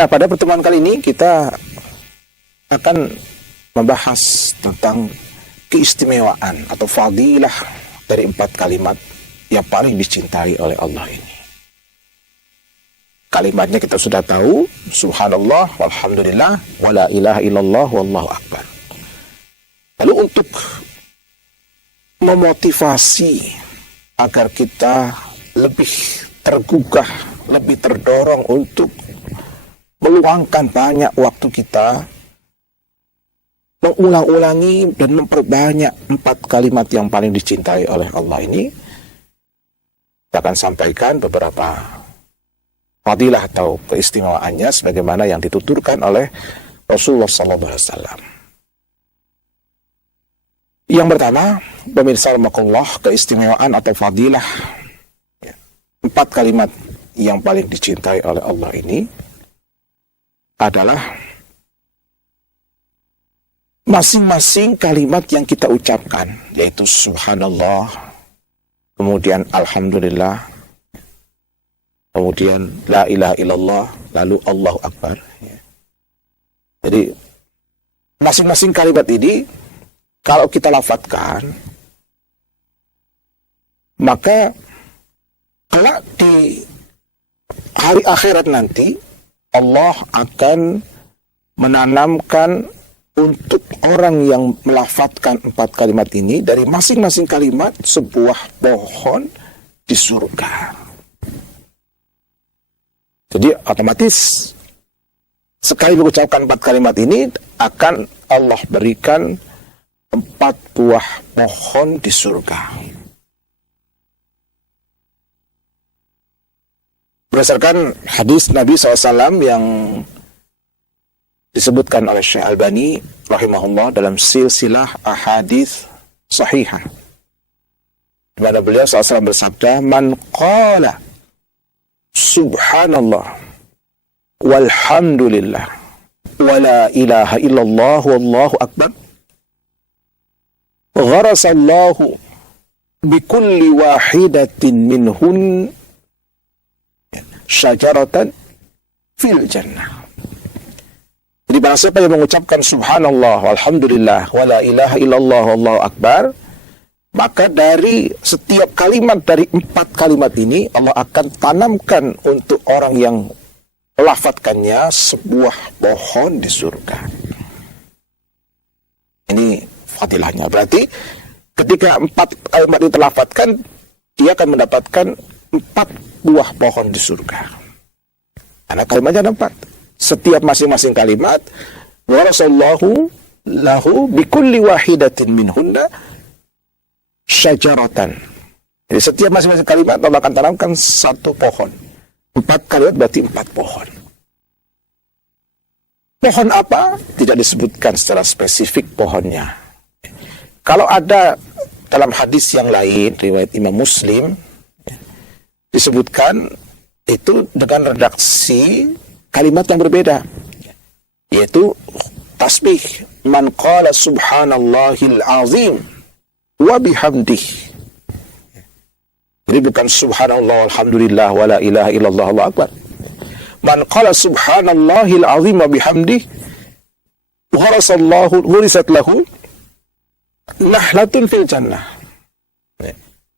Nah, pada pertemuan kali ini kita akan membahas tentang keistimewaan atau fadilah dari 4 kalimat yang paling dicintai oleh Allah ini. Kalimatnya kita sudah tahu, subhanallah, walhamdulillah, wala ilaha illallah, wallahu akbar. Lalu untuk memotivasi agar kita lebih tergugah, lebih terdorong untuk meluangkan banyak waktu kita, mengulang-ulangi dan memperbanyak 4 kalimat yang paling dicintai oleh Allah ini, kita akan sampaikan beberapa fadilah atau keistimewaannya sebagaimana yang dituturkan oleh Rasulullah SAW. Yang pertama, pemirsa rahimakumullah, keistimewaan atau fadilah 4 kalimat yang paling dicintai oleh Allah ini adalah masing-masing kalimat yang kita ucapkan, yaitu subhanallah, kemudian alhamdulillah, kemudian la ilaha illallah, lalu Allahu akbar. Jadi masing-masing kalimat ini kalau kita lafadzkan, maka kelak di hari akhirat nanti Allah akan menanamkan untuk orang yang melafadzkan 4 kalimat ini, dari masing-masing kalimat sebuah pohon di surga. Jadi otomatis sekali mengucapkan 4 kalimat ini akan Allah berikan 4 buah pohon di surga. Berdasarkan hadis Nabi SAW yang disebutkan oleh Syekh Albani rahimahullah dalam silsilah ahadits sahihah, di mana beliau SAW bersabda, man qala subhanallah walhamdulillah wala ilaha illallah wallahu akbar, gharasallahu bikulli wahidatin minhun syajaratan fil jannah. Jadi barang siapa yang mengucapkan subhanallah walhamdulillah wala ilaha illallah wallahu akbar, maka dari setiap kalimat dari 4 kalimat ini Allah akan tanamkan untuk orang yang melafadzkannya sebuah pohon di surga. Ini fadilahnya. Berarti ketika 4 kalimat itu terlafadzkan, dia akan mendapatkan 4 buah pohon di surga. Karena kalimatnya ada 4. Setiap masing-masing kalimat, warasallahu lahu bikulli wahidatin minhunna syajaratan. Jadi setiap masing-masing kalimat Allah akan tanamkan 1 pohon. 4 kalimat berarti 4 pohon. Pohon apa? Tidak disebutkan secara spesifik pohonnya. Kalau ada dalam hadis yang lain, riwayat Imam Muslim, disebutkan itu dengan redaksi kalimat yang berbeda, yaitu tasbih, man qala subhanallahil azim wa bihamdih. Jadi bukan subhanallah walhamdulillah wala ilaha illallah Allahu akbar. Man qala subhanallahil azim wa bihamdih ghurisat lahu nahlatun fil jannah.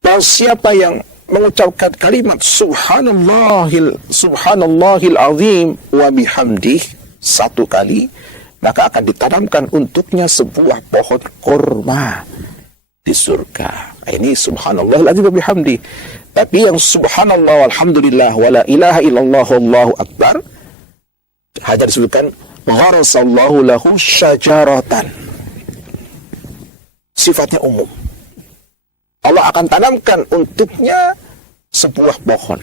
Dan siapa yang mengucapkan kalimat subhanallahil azim wa bihamdih 1 kali, maka akan ditanamkan untuknya sebuah pohon kurma di surga. Ini subhanallahil azim wa bihamdih. Tapi yang subhanallah walhamdulillah wala ilaha illallah wallahu akbar hanya disebutkan gharasallahu lahu syajaratan. Sifatnya umum. Allah akan tanamkan untuknya sebuah pohon.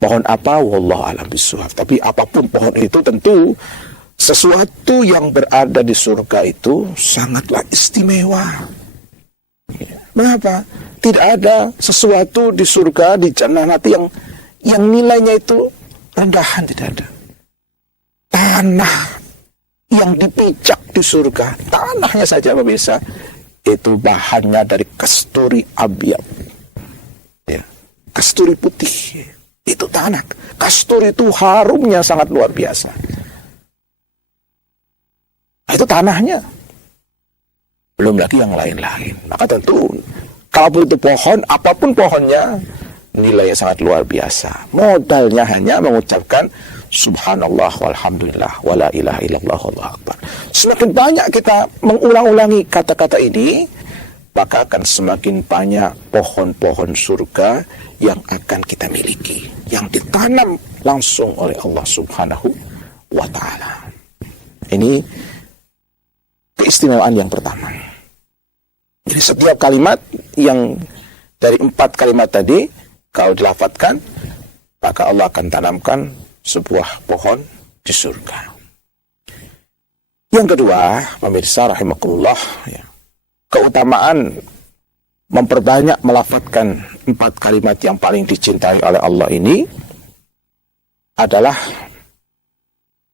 Pohon apa? Wallahu a'lam bishawab. Tapi apapun pohon itu, tentu sesuatu yang berada di surga itu sangatlah istimewa. Mengapa? Tidak ada sesuatu di surga, di jannah nanti yang nilainya itu rendahan, tidak ada. Tanah yang dipijak di surga, tanahnya saja bisa, itu bahannya dari kasturi abyad, ya, kasturi putih, Itu tanah. Kasturi itu harumnya sangat luar biasa. Nah, itu tanahnya. Belum lagi yang lain-lain. Maka tentu, kalaupun itu pohon, apapun pohonnya, nilainya sangat luar biasa. Modalnya hanya mengucapkan subhanallah walhamdulillah wala ilaha illallah wallahu akbar. Semakin banyak kita mengulang-ulangi kata-kata ini, maka akan semakin banyak pohon-pohon surga yang akan kita miliki, yang ditanam langsung oleh Allah Subhanahu wa ta'ala. Ini keistimewaan yang pertama. Jadi setiap kalimat yang dari 4 kalimat tadi, kalau dilafadzkan, maka Allah akan tanamkan sebuah pohon di surga. Yang kedua, pemirsa rahimakumullah, ya, keutamaan memperbanyak melafadzkan 4 kalimat yang paling dicintai oleh Allah ini adalah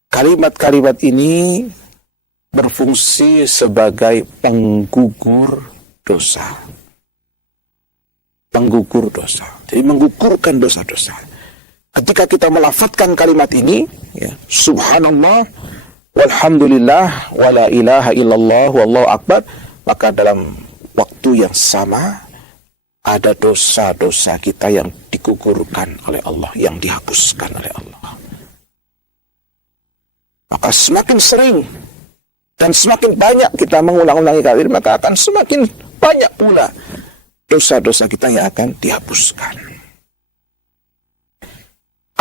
kalimat-kalimat ini berfungsi sebagai penggugur dosa. Penggugur dosa. Jadi menggugurkan dosa-dosa. Ketika kita melafadzkan kalimat ini, ya, subhanallah, walhamdulillah, wala ilaha illallah, wallahu akbar, maka dalam waktu yang sama ada dosa-dosa kita yang digugurkan oleh Allah, yang dihapuskan oleh Allah. Maka semakin sering dan semakin banyak kita mengulang-ulangi kalimat, maka akan semakin banyak pula dosa-dosa kita yang akan dihapuskan.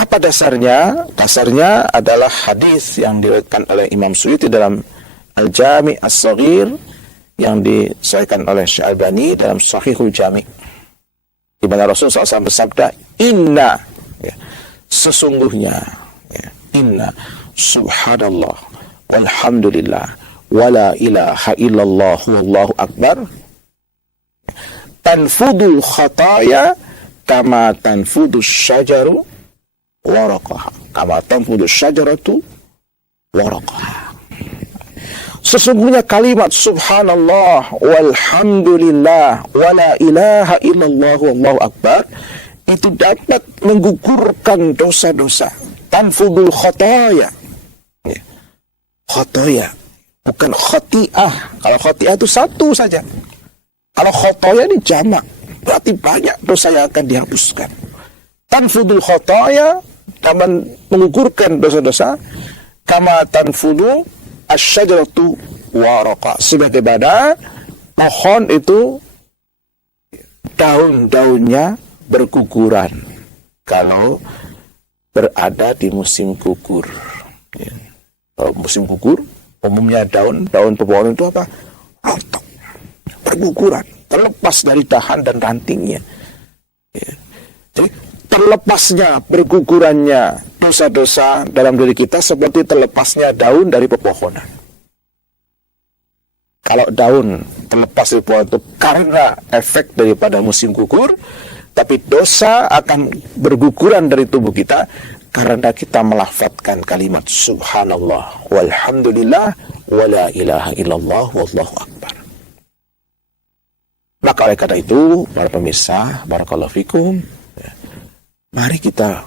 Apa dasarnya? Dasarnya adalah hadis yang diriwayatkan oleh Imam Suyuti dalam Al-Jami' As-Saghir, yang disahihkan oleh Syalbani dalam Sahihul Jami', di mana Rasulullah SAW bersabda, inna, ya, sesungguhnya, ya, inna subhanallah walhamdulillah wala ilaha illallah wallahu akbar tanfudul khataya kama tanfudus syajaru waraqaha, kama tanfudus syajaratu waraqaha. Sesungguhnya kalimat subhanallah walhamdulillah wala ilaha illallah wallahu akbar itu dapat menggugurkan dosa-dosa. Tanfudul khataya, khataya bukan khati'ah. Kalau khati'ah itu satu saja. Kalau khataya ini jamak, berarti banyak dosa yang akan dihapuskan. Tanfudul khataya, taman menggugurkan dosa-dosa, kama tanfudu asyajaratu waraqa, sebagaimana pohon itu daun-daunnya berguguran kalau berada di musim gugur. Ya. Kalau musim gugur, umumnya daun pepohonan itu apa? Rontok, berguguran, terlepas dari dahan dan rantingnya. Ya. Jadi terlepasnya, bergugurannya dosa-dosa dalam diri kita seperti terlepasnya daun dari pepohonan. Kalau daun terlepas dari pohon itu karena efek daripada musim gugur, tapi dosa akan berguguran dari tubuh kita karena kita melafadzkan kalimat subhanallah walhamdulillah wala ilaha illallah wallahu akbar. Maka oleh karena itu, para pemirsa, barakallahu fikum, mari kita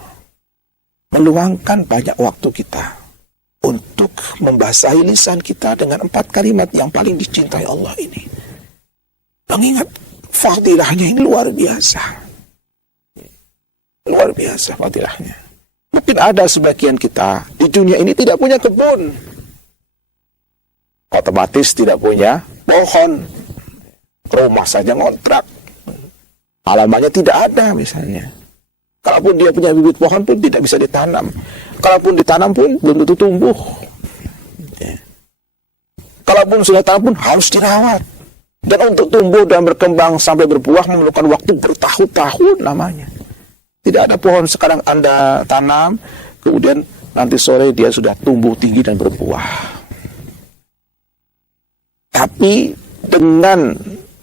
meluangkan banyak waktu kita untuk membasahi lisan kita dengan 4 kalimat yang paling dicintai Allah ini. Mengingat fadilahnya ini luar biasa. Luar biasa fadilahnya. Mungkin ada sebagian kita di dunia ini tidak punya kebun, otomatis tidak punya pohon, rumah saja ngontrak, halamannya tidak ada misalnya. Kalaupun dia punya bibit pohon pun tidak bisa ditanam. Kalaupun ditanam pun belum tentu tumbuh. Ya. Kalaupun sudah tanam pun harus dirawat. Dan untuk tumbuh dan berkembang sampai berbuah memerlukan waktu bertahun-tahun namanya. Tidak ada pohon sekarang Anda tanam, kemudian nanti sore dia sudah tumbuh tinggi dan berbuah. Tapi dengan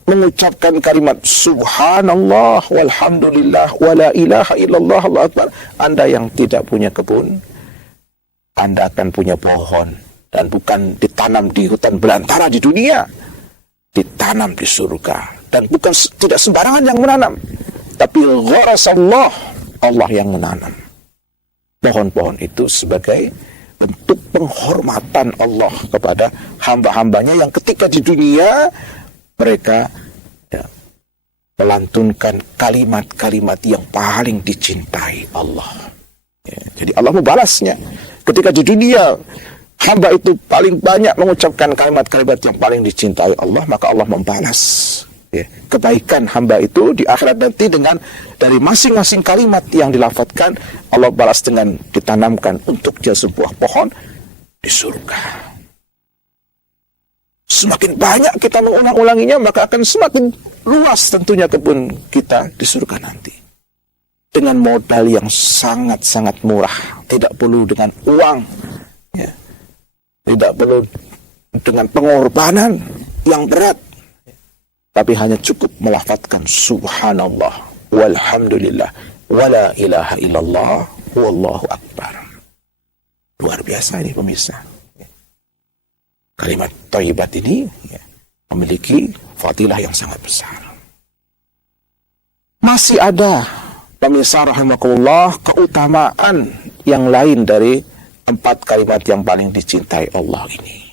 mengucapkan kalimat subhanallah walhamdulillah wala ilaha illallah Allahu akbar, Anda yang tidak punya kebun, Anda akan punya pohon, dan bukan ditanam di hutan belantara di dunia, ditanam di surga. Dan bukan tidak sembarangan yang menanam, tapi gharasallah Allah yang menanam pohon-pohon itu sebagai bentuk penghormatan Allah kepada hamba-hambanya yang ketika di dunia mereka melantunkan kalimat-kalimat yang paling dicintai Allah. Jadi Allah membalasnya. Ketika di dunia hamba itu paling banyak mengucapkan kalimat-kalimat yang paling dicintai Allah, maka Allah membalas kebaikan hamba itu di akhirat nanti dengan dari masing-masing kalimat yang dilafadzkan, Allah balas dengan ditanamkan untuk dia sebuah pohon di surga. Semakin banyak kita mengulang-ulanginya, maka akan semakin luas tentunya kebun kita di surga nanti. Dengan modal yang sangat-sangat murah. Tidak perlu dengan uang. Tidak perlu dengan pengorbanan yang berat. Tapi hanya cukup melafadzkan subhanallah, walhamdulillah, wala ilaha illallah, wallahu akbar. Luar biasa ini pemirsa. Kalimat thayyibat ini memiliki fadilah yang sangat besar. Masih ada pemirsa rahimakumullah keutamaan yang lain dari 4 kalimat yang paling dicintai Allah ini.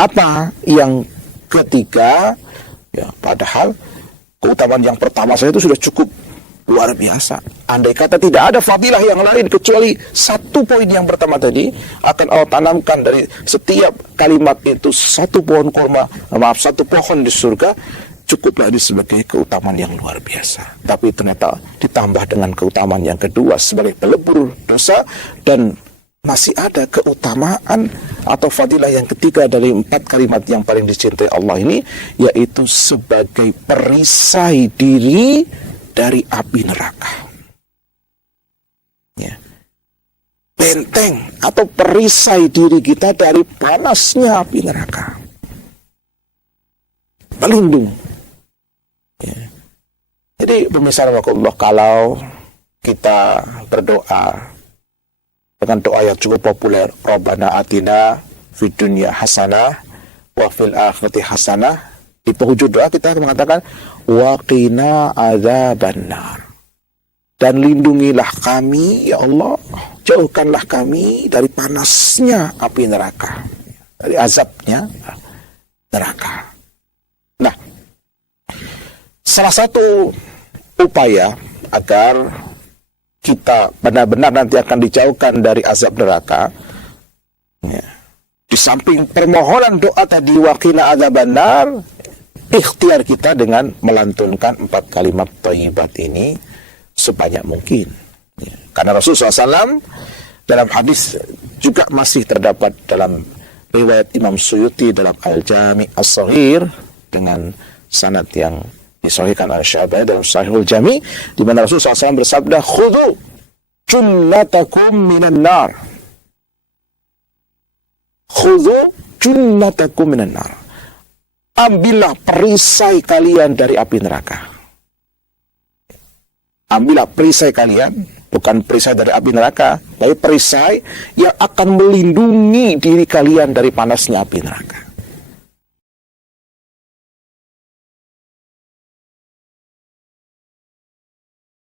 Apa yang ketiga? Padahal keutamaan yang pertama saja itu sudah cukup luar biasa. Andai kata tidak ada fadilah yang lain kecuali 1 poin yang pertama tadi, akan Allah tanamkan dari setiap kalimat itu 1 pohon kurma, 1 pohon di surga, cukuplah ini sebagai keutamaan yang luar biasa. Tapi ternyata ditambah dengan keutamaan yang kedua sebagai pelebur dosa, dan masih ada keutamaan atau fadilah yang ketiga dari 4 kalimat yang paling dicintai Allah ini, yaitu sebagai perisai diri dari api neraka. Benteng atau perisai diri kita dari panasnya api neraka. Pelindung. Jadi pemirsa rahimakumullah, kalau kita berdoa dengan doa yang cukup populer, Rabbana atina fid dunya hasanah wa fil akhirati hasanah, di penghujung doa kita mengatakan wa qina adzabannar, dan lindungilah kami ya Allah, jauhkanlah kami dari panasnya api neraka, dari azabnya neraka. Nah, salah satu upaya agar kita benar-benar nanti akan dijauhkan dari azab neraka, di samping permohonan doa tadi waqina adzabannar, ikhtiar kita dengan melantunkan 4 kalimat thayyibat ini sebanyak mungkin. Karena Rasulullah SAW dalam hadis juga masih terdapat dalam riwayat Imam Suyuti dalam Al-Jami' As-Shaghir dengan sanad yang disahihkan oleh Syabani dalam Sahihul Jami', di mana Rasulullah SAW bersabda, khudhu junnatakum minan nar. Khudhu junnatakum minan nar. Ambillah perisai kalian dari api neraka. Ambillah perisai kalian, bukan perisai dari api neraka, tapi perisai yang akan melindungi diri kalian dari panasnya api neraka.